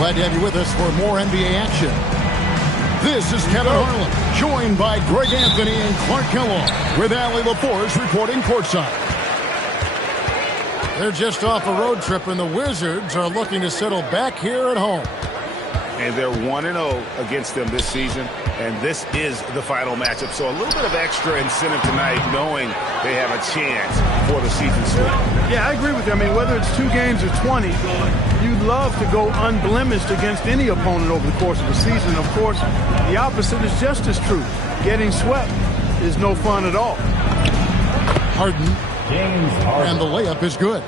Glad to have you with us for more NBA action. This is Kevin Harlan, joined by Greg Anthony and Clark Kellogg, with Allie LaForce reporting courtside. They're just off a road trip, and the Wizards are looking to settle back here at home. And they're 1-0 against them this season, and this is the final matchup. So a little bit of extra incentive tonight, knowing they have a chance for the season sweep. Yeah, I agree with you. I mean, whether it's 2 games or 20, you'd love to go unblemished against any opponent over the course of the season. Of course, the opposite is just as true. Getting swept is no fun at all. Harden. And the layup is good.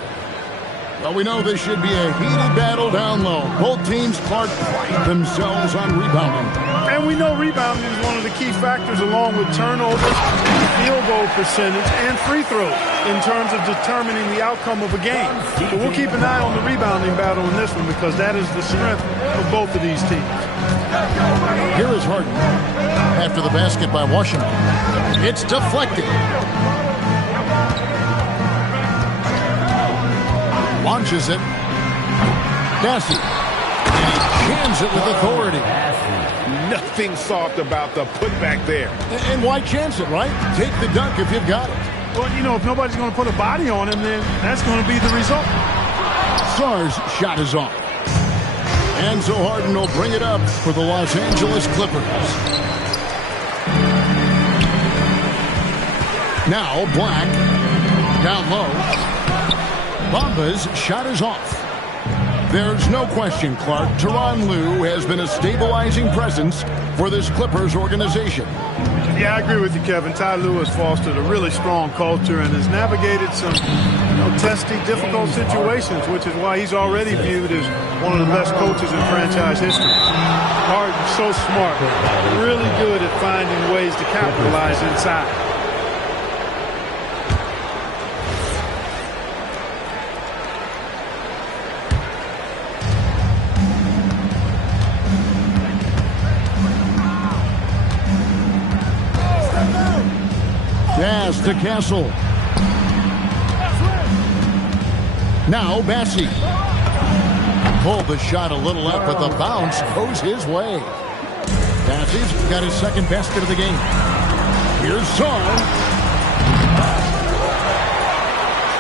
Well, we know this should be a heated battle down low. Both teams, Clark, pride themselves on rebounding. And we know rebounding is one of the key factors, along with turnovers, field goal percentage, and free throws in terms of determining the outcome of a game. So we'll keep an eye on the rebounding battle in this one, because that is the strength of both of these teams. Here is Harden after the basket by Washington. It's deflected. Launches it. Bassey. And he jams it with authority. Nothing soft about the putback there. And why chance it, right? Take the dunk if you've got it. Well, you know, if nobody's going to put a body on him, then that's going to be the result. Sarr's shot is off. And so Harden will bring it up for the Los Angeles Clippers. Now Black. Down low. Bamba's shot is off. There's no question, Clark, Tyronn Lue has been a stabilizing presence for this Clippers organization. Yeah, I agree with you, Kevin. Ty Lue has fostered a really strong culture and has navigated some testy, difficult situations, which is why he's already viewed as one of the best coaches in franchise history. Harden's so smart, really good at finding ways to capitalize inside. Pass to Castle. Now Bassey. Pulled the shot a little up, but the bounce goes his way. Bassey's got his second basket of the game. Here's Sarr.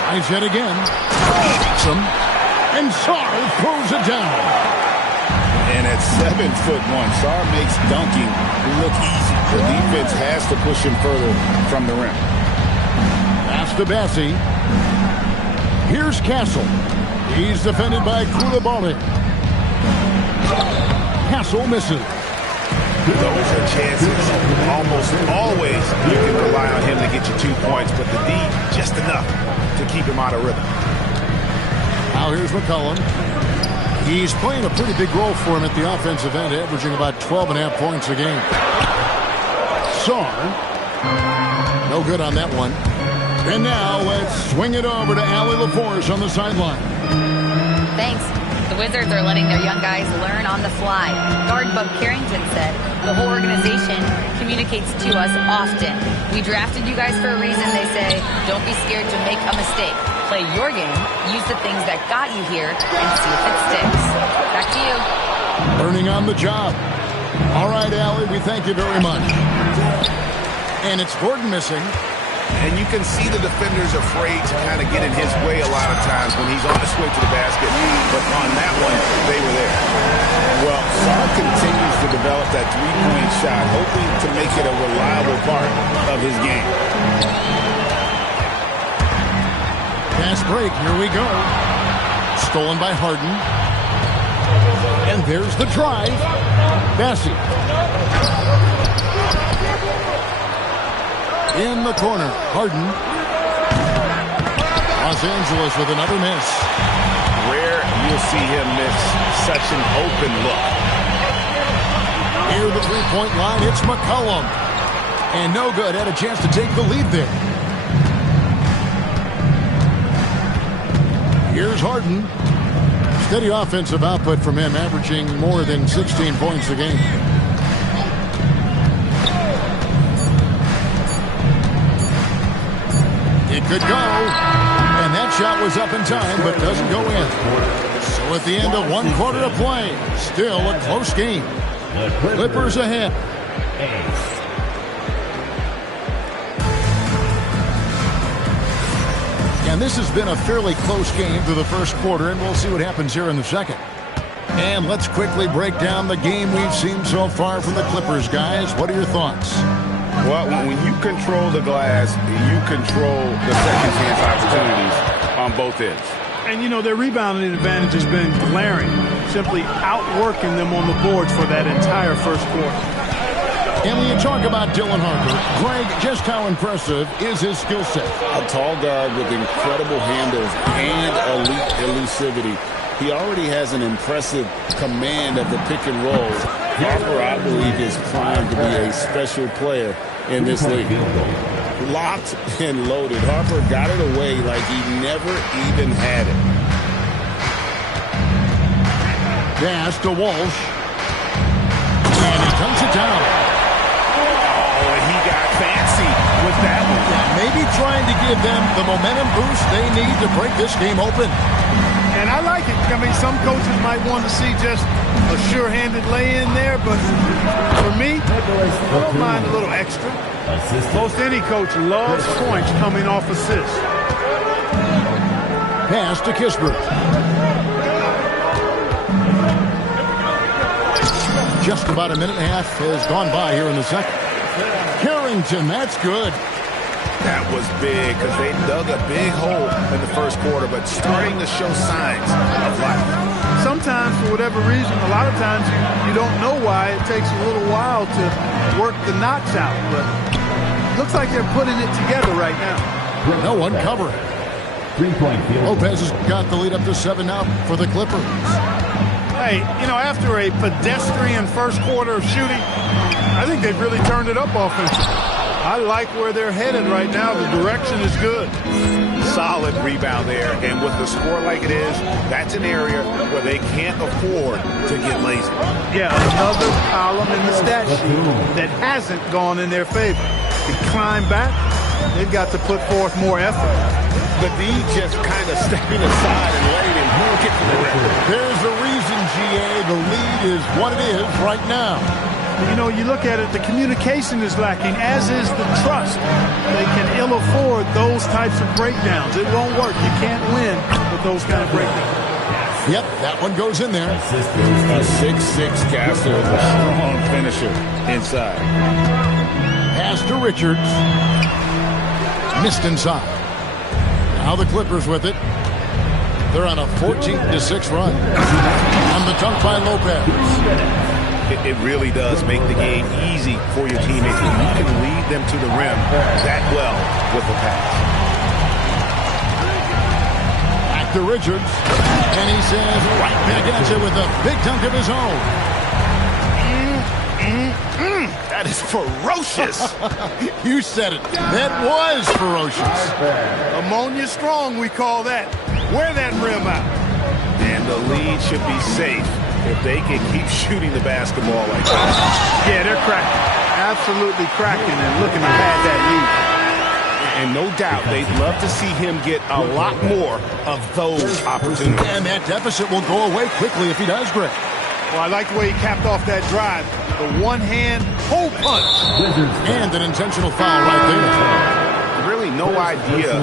Tries it again. Shoots him. And Sarr throws it down. And at 7'1", Sarr makes dunking look easy. The defense has to push him further from the rim. Pass to Bassey. Here's Castle. He's defended by Koulibaly. Castle misses. Those are chances. Almost always you can rely on him to get you 2 points, but the D just enough to keep him out of rhythm. Now here's McCollum. He's playing a pretty big role for him at the offensive end, averaging about 12.5 points a game. Sarr. No good on that one. And now let's swing it over to Allie LaForce on the sideline. Thanks. The Wizards are letting their young guys learn on the fly. Guard Bub Carrington said, the whole organization communicates to us often. We drafted you guys for a reason, they say. Don't be scared to make a mistake. Play your game, use the things that got you here, and see if it sticks. Back to you. Learning on the job. All right, Allie, we thank you very much. And it's Gordon missing. And you can see the defenders afraid to kind of get in his way a lot of times when he's on his way to the basket. But on that one, they were there. Well, Sarr continues to develop that three-point shot, hoping to make it a reliable part of his game. Fast break, here we go. Stolen by Harden. And there's the drive. Bassey. In the corner, Harden. Los Angeles with another miss. Rare you'll see him miss such an open look. Near the three-point line, it's McCollum. And no good, had a chance to take the lead there. Here's Harden. Steady offensive output from him, averaging more than 16 points a game. It could go. And that shot was up in time, but doesn't go in. So at the end of one quarter of play, still a close game. Clippers ahead. And this has been a fairly close game through the first quarter, and we'll see what happens here in the second. And let's quickly break down the game we've seen so far from the Clippers, guys. What are your thoughts? Well, when you control the glass, you control the second chance opportunities on both ends. And, you know, their rebounding advantage has been glaring, simply outworking them on the boards for that entire first quarter. And when you talk about Dylan Harper, Greg, just how impressive is his skill set? A tall guard with incredible handles and elite elusivity. He already has an impressive command of the pick and roll. Harper, I believe, is primed to be a special player in this league. Locked and loaded. Harper got it away like he never even had it. Pass to Walsh. And he comes it down. Oh, and he got fancy with that one. Yeah, maybe trying to give them the momentum boost they need to break this game open. And I like it. I mean, some coaches might want to see just a sure-handed lay-in there, but for me, I don't mind a little extra. Most any coach loves points coming off assists. Pass to Kispert. Just about a minute and a half has gone by here in the second. Carrington, that's good. That was big because they dug a big hole in the first quarter, but starting to show signs of life. Sometimes, for whatever reason, a lot of times you don't know why. It takes a little while to work the knots out, but it looks like they're putting it together right now. No one covering. Lopez has got the lead up to 7 now for the Clippers. Hey, you know, after a pedestrian first quarter of shooting, I think they've really turned it up offensively. I like where they're headed right now. The direction is good. Solid rebound there, and with the score like it is, that's an area where they can't afford to get lazy. Yeah, another column in the stat sheet that hasn't gone in their favor. To climb back, they've got to put forth more effort. The D just kind of stepping aside and letting him get to the rim. There's a reason, GA. The lead is what it is right now. You know, you look at it, the communication is lacking, as is the trust. They can ill afford those types of breakdowns. It won't work. You can't win with those kind of breakdowns. Yep, that one goes in there. A 6'6" Castler with a strong finisher inside. Pass to Richards. Missed inside. Now the Clippers with it. They're on a 14-6 run. On the dunk by Lopez. It really does make the game easy for your teammates when you can lead them to the rim that well with the pass. Back to Richards. And he says right back at you with a big dunk of his own. That is ferocious. You said it. That was ferocious. Ammonia strong, we call that. Wear that rim out. And the lead should be safe if they can keep shooting the basketball like that. Yeah, they're cracking. Absolutely cracking and looking to pad that lead. And no doubt they'd love to see him get a lot more of those opportunities. And that deficit will go away quickly if he does, Greg. Well, I like the way he capped off that drive. The one-hand hole punch. And an intentional foul right there. Really no idea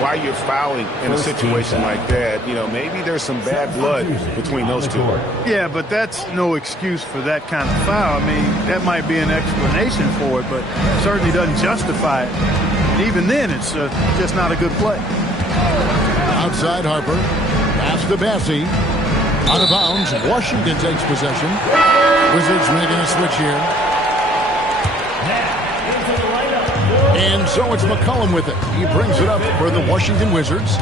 why you're fouling in a situation like that. You know, maybe there's some bad blood between those two. Yeah, but that's no excuse for that kind of foul. I mean, that might be an explanation for it, but certainly doesn't justify it. And even then, it's just not a good play. Outside Harper. Pass to Bassey. Out of bounds. Washington takes possession. Wizards making a switch here. And so it's McCollum with it. He brings it up for the Washington Wizards.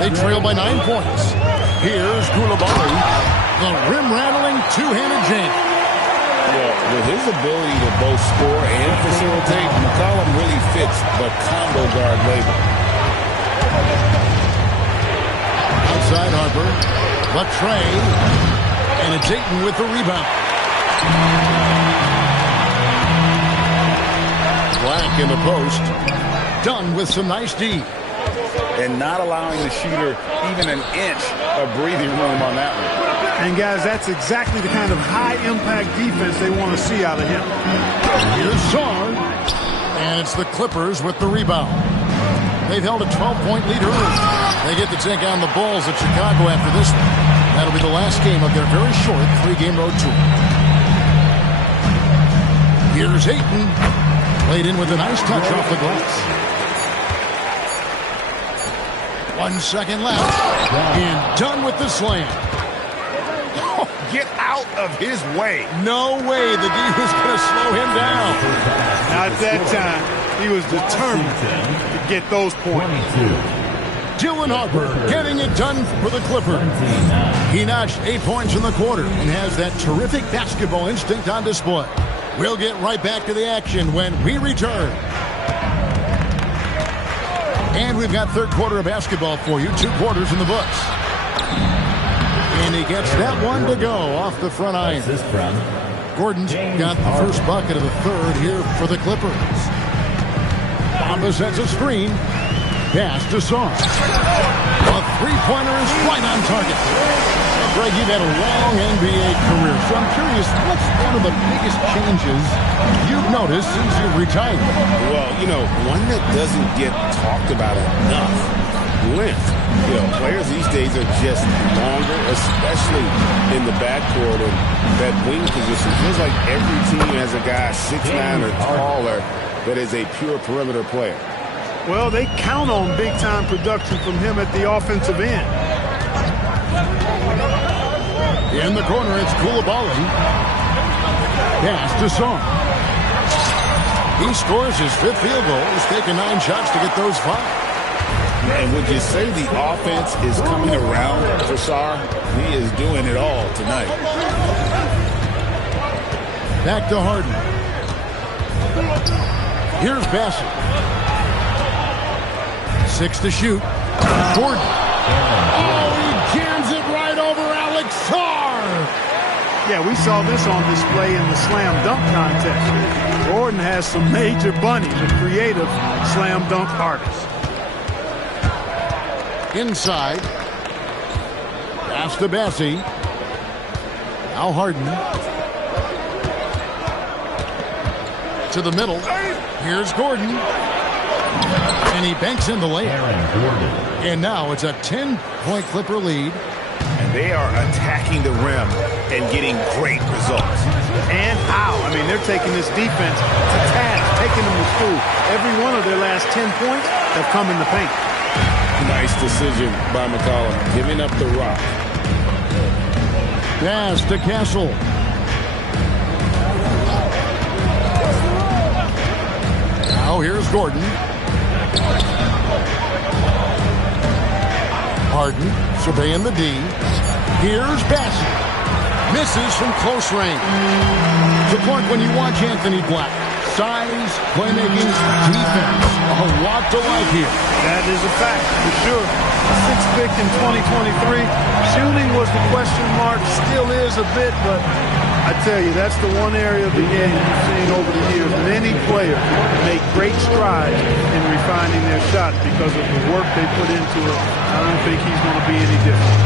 They trail by 9 points. Here's Coulibaly. The rim-rattling two-handed jam. Well, with his ability to both score and facilitate, McCollum really fits the combo guard label. Outside Harper. Latre. And it's Ayton with the rebound. Black in the post. Dunn with some nice D. and not allowing the shooter even an inch of breathing room on that one. And, guys, that's exactly the kind of high-impact defense they want to see out of him. Here's Sarn, and it's the Clippers with the rebound. They've held a 12-point lead early. They get to take on the Bulls at Chicago after this one. That'll be the last game of their very short 3-game road tour. Here's Ayton. Played in with a nice touch off the glass. 1 second left. And done with the slam. Get out of his way. No way the D was going to slow him down. Not that time. He was determined to get those points. Dylan Harper getting it done for the Clippers. He notched 8 points in the quarter and has that terrific basketball instinct on display. We'll get right back to the action when we return. And we've got third quarter of basketball for you. 2 quarters in the books. And he gets that one to go off the front iron. Gordon's got the first bucket of the third here for the Clippers. Bamba sets a screen. Pass to Sarn. A three-pointer is right on target. Greg, you've had a long NBA career, so I'm curious, what's one of the biggest changes you've noticed since you've retired? Well, you know, one that doesn't get talked about enough. Length. You know, players these days are just longer, especially in the backcourt and that wing position. Feels like every team has a guy 6'9" or taller that is a pure perimeter player. Well, they count on big-time production from him at the offensive end. In the corner, it's Koulibaly. Pass to Sarn. He scores his 5th field goal. He's taken 9 shots to get those 5. And would you say the offense is coming around for Sarr? He is doing it all tonight. Back to Harden. Here's Bassett. 6 to shoot. Gordon. Oh, he jams it right over Alex Sarr. Yeah, we saw this on display in the slam dunk contest. Gordon has some major bunnies, a creative slam dunk artist. Inside. Pass to Bassie. Now Harden. To the middle. Here's Gordon. And he banks in the layup. And now it's a 10-point Clipper lead. And they are attacking the rim and getting great results. And how? I mean, they're taking this defense to task, taking them to school. Every one of their last 10 points have come in the paint. Nice decision by McCollum, giving up the rock. Pass to Castle. Now here's Gordon. Harden surveying the D. Here's Bassett. Misses from close range. So, Clark, when you watch Anthony Black, size, playmaking, defense, a lot to like here. That is a fact, for sure. Sixth pick in 2023. Shooting was the question mark, still is a bit, but I tell you, that's the one area of the game you've seen over the years. Many players make great strides in refining their shot because of the work they put into it. I don't think he's going to be any different.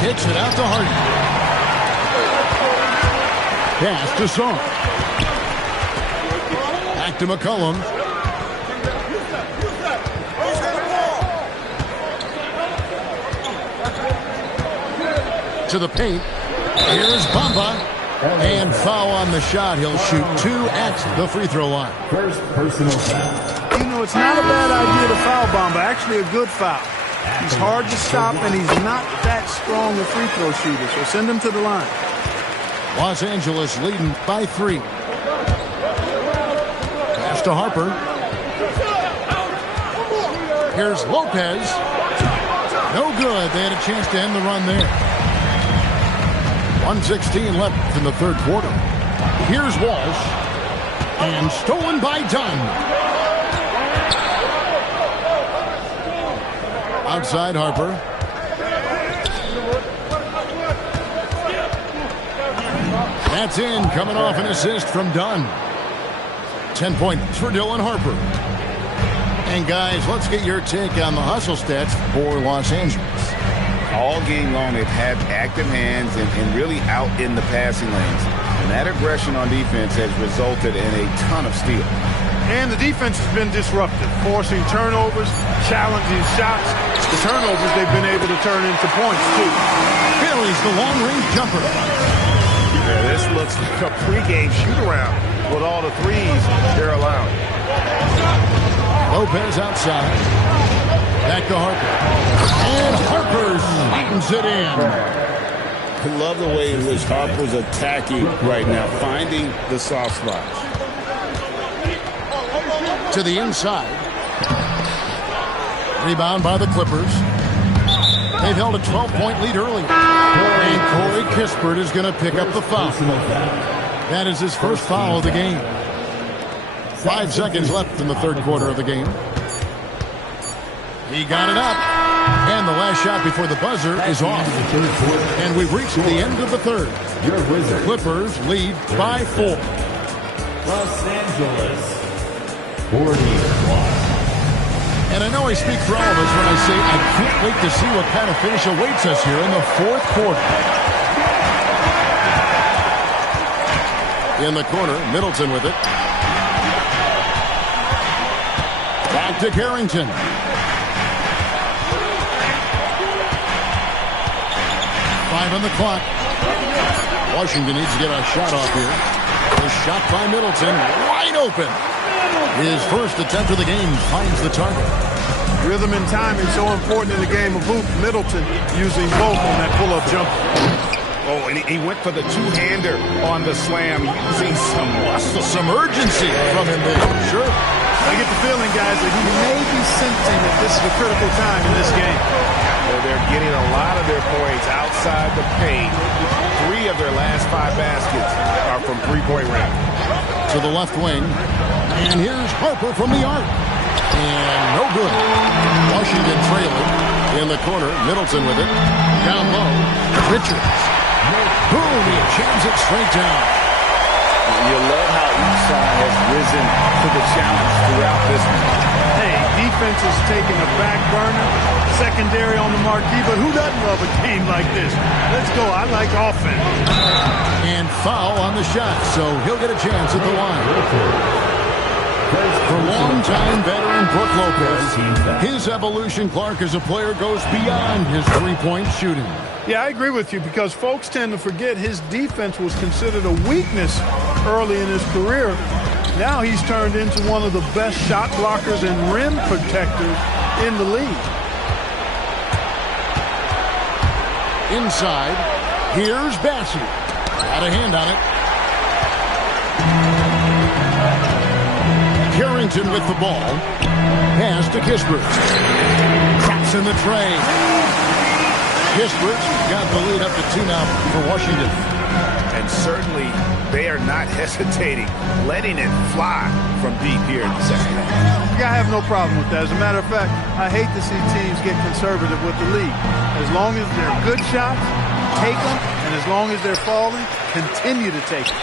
Kicks it out to Harden. Pass to Sarn. Back to McCollum. To the paint. Here's Bamba. And foul on the shot. He'll shoot 2 at the free throw line. First personal foul. You know, it's not a bad idea to foul Bamba. Actually a good foul. He's hard to stop, and he's not that strong a free throw shooter. So send him to the line. Los Angeles leading by 3. Pass to Harper. Here's Lopez. No good. They had a chance to end the run there. 1:16 left in the third quarter. Here's Walsh. And stolen by Dunn. Outside Harper. That's in, coming off an assist from Dunn. 10 points for Dylan Harper. And guys, let's get your take on the hustle stats for Los Angeles. All game long, they've had active hands and really out in the passing lanes. And that aggression on defense has resulted in a ton of steals. And the defense has been disruptive, forcing turnovers, challenging shots. The turnovers they've been able to turn into points, too. Buries the long-range jumper. Yeah, this looks like a pregame shoot-around with all the threes they're allowing. Lopez outside. Back to Harper. And Harper slams it in. I love the way in which Harper's attacking right now, finding the soft spots. To the inside. Rebound by the Clippers. They've held a 12-point lead early. And Corey Kispert is going to pick up the foul. That is his first foul of the game. 5 seconds left in the third quarter of the game. He got it up. And the last shot before the buzzer is off. And we've reached the end of the third. Clippers lead by 4. Los Angeles 41. And I know I speak for all of us when I say I can't wait to see what kind of finish awaits us here in the fourth quarter. In the corner, Middleton with it. Back to Carrington. Five on the clock. Washington needs to get a shot off here. The shot by Middleton, wide open. His first attempt of the game finds the target. Rhythm and timing so important in the game of hoop. Middleton using both on that pull-up jumper. Oh, and he went for the two-hander on the slam, using some muscle. Some urgency from him there. Sure. I get the feeling, guys, that he may be sensing that this is a critical time in this game. They're getting a lot of their points outside the paint. 3 of their last 5 baskets are from three-point range. To the left wing. And here's Harper from the arc. And no good. Washington trailing. In the corner, Middleton with it. Down low, Richards. Boom, he jams it straight down. You love how each side has risen to the challenge throughout this one. Hey, defense is taking a back burner, secondary on the marquee, but who doesn't love a game like this? Let's go. I like offense. And foul on the shot, so he'll get a chance at the line. For longtime veteran Brook Lopez, his evolution, Clark, as a player goes beyond his three-point shooting. Yeah, I agree with you because folks tend to forget his defense was considered a weakness early in his career. Now he's turned into one of the best shot blockers and rim protectors in the league. Inside, here's Bassey. Got a hand on it. Carrington with the ball. Pass to Kispert. Crops in the tray. Kispert's got the lead up to 2 now for Washington. And certainly they are not hesitating, letting it fly from deep here in the second half. I have no problem with that. As a matter of fact, I hate to see teams get conservative with the lead. As long as they're good shots, take them, and as long as they're falling, continue to take them.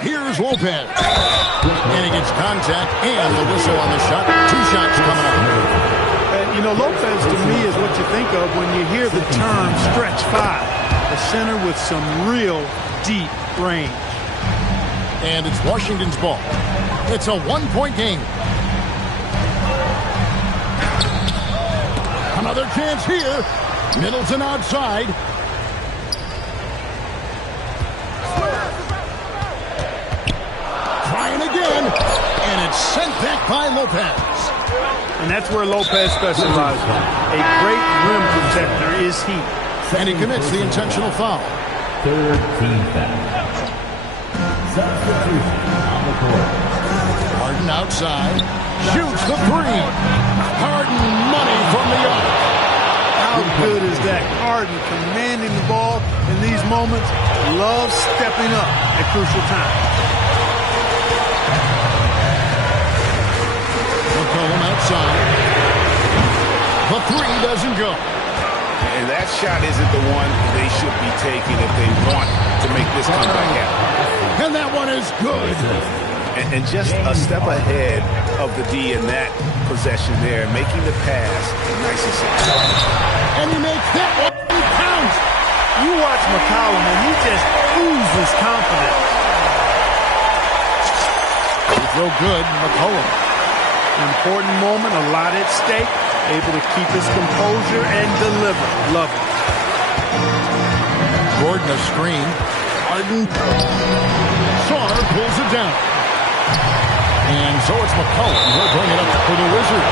Here's Lopez. And he gets contact and the whistle on the shot. 2 shots coming up. And, you know, Lopez to me is what you think of when you hear the term stretch 5. A center with some real deep range. And it's Washington's ball. It's a 1-point game. Another chance here. Middleton outside. Trying again. And it's sent back by Lopez. And that's where Lopez specializes. A great rim protector is he. And he commits the intentional foul. Third team foul. Substitution on the court. Harden outside. Shoots the 3. Harden money from the arc. How good is that? Harden commanding the ball in these moments. Loves stepping up at crucial times. McCollum outside. The 3 doesn't go. And that shot isn't the one they should be taking if they want to make this comeback happen. And that one is good. And just a step ahead of the D in that possession there, making the pass nice and simple. And he makes that one. He counts. You watch McCollum, and he just oozes confidence. They throw good. McCollum. Important moment, a lot at stake. Able to keep his composure and deliver. Love it. Gordon a screen. Arden. Saar pulls it down. And so it's McCollum. He'll bring it up for the Wizards.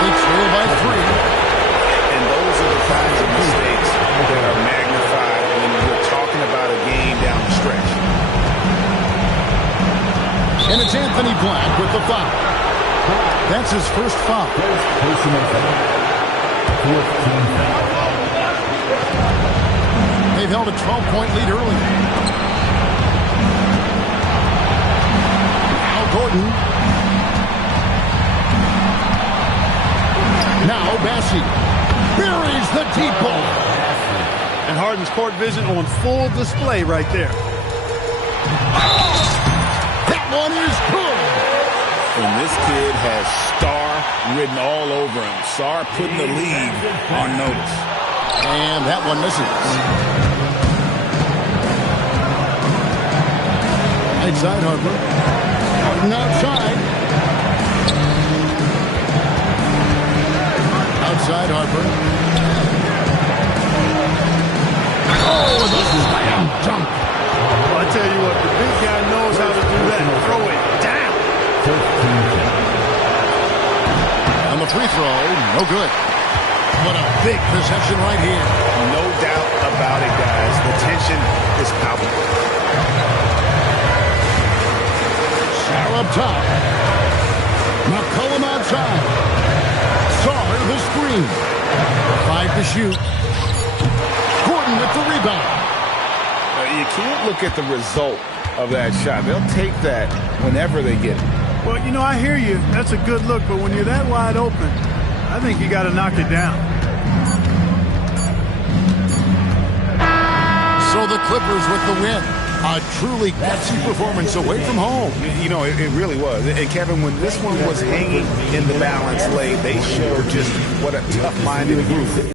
They trail by 3. And those are the kinds of mistakes that are magnified when we're talking about a game down the stretch. And it's Anthony Black with the foul. That's his first foul. Personal foul. 14th foul. They've held a 12-point lead early. Now Gordon. Now Bassi. Buries the deep ball. And Harden's court vision on full display right there. That one is good. And this kid has star written all over him. Saar putting the league on notice. And that one misses. Right side, Harper. Harden outside. Outside, Harper. Oh, this is slam dunk. Well, I tell you what, the big guy knows how to do that. Throw it down. 15th foul. On the free throw, no good. What a big possession right here. No doubt about it, guys. The tension is palpable. Saar up top. McCollum outside. Saar the screen. 5 to shoot. Gordon with the rebound. You can't look at the result of that shot. They'll take that whenever they get it. Well, you know, I hear you. That's a good look, but when you're that wide open, I think you got to knock it down. So the Clippers with the win. A truly gutsy performance away from home. You know, it really was. And Kevin, when this one was hanging in the balance late, they showed just what a tough-minded group